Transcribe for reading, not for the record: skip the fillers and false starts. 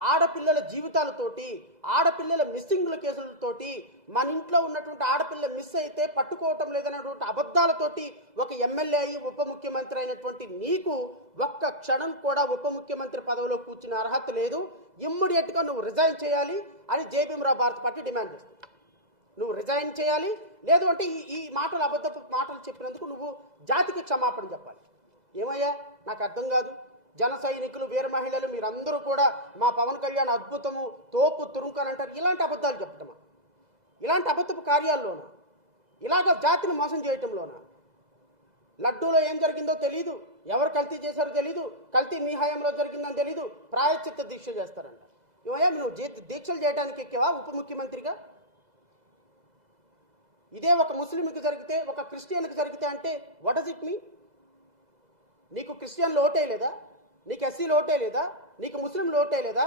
ఆడపిల్లల జీవితాలతోటి, ఆడపిల్లల మిస్సింగ్ల కేసులతోటి, మన ఇంట్లో ఉన్నటువంటి ఆడపిల్ల మిస్ అయితే పట్టుకోవటం లేదన్నటువంటి అబద్ధాలతోటి ఒక ఎమ్మెల్యే అయి ఉప ముఖ్యమంత్రి అయినటువంటి నీకు ఒక్క క్షణం కూడా ఉప ముఖ్యమంత్రి పదవిలో కూర్చునే అర్హత లేదు. ఇమ్మీడియట్గా నువ్వు రిజైన్ చేయాలి అని జేబీఎంరావు భారత పార్టీ డిమాండ్ చేస్తుంది. నువ్వు రిజైన్ చేయాలి, లేదు అంటే ఈ మాటలు అబద్ధపు మాటలు చెప్పినందుకు నువ్వు జాతికి క్షమాపణ చెప్పాలి. ఏమయ్యా నాకు అర్థం కాదు. జన సైనికులు, వీర మహిళలు మీరందరూ కూడా మా పవన్ కళ్యాణ్ అద్భుతము, తోపు, తురుంకని అంటారు. ఇలాంటి అబద్ధాలు చెప్పటమా? ఇలాంటి అబద్ధపు కార్యాల్లోనా? ఇలాగ జాతిని మోసం చేయటంలోనా? లడ్డూలో ఏం జరిగిందో తెలీదు, ఎవరు కల్తీ చేశారో తెలీదు, కల్తీ మీ హయాంలో జరిగిందని తెలీదు, ప్రాయశ్చిత్త దీక్ష చేస్తారంట. ఏమయ్యా నువ్వు దీక్షలు చేయడానికి ఎక్కేవా ఉప ముఖ్యమంత్రిగా? ఇదే ఒక ముస్లింకి జరిగితే, ఒక క్రిస్టియన్కి జరిగితే అంటే వాట్ డస్ ఇట్ మీన్? నీకు క్రిస్టియన్లు ఓటే లేదా? నీకు ఎస్సీలు ఓటే లేదా? నీకు ముస్లింలు ఓటే లేదా?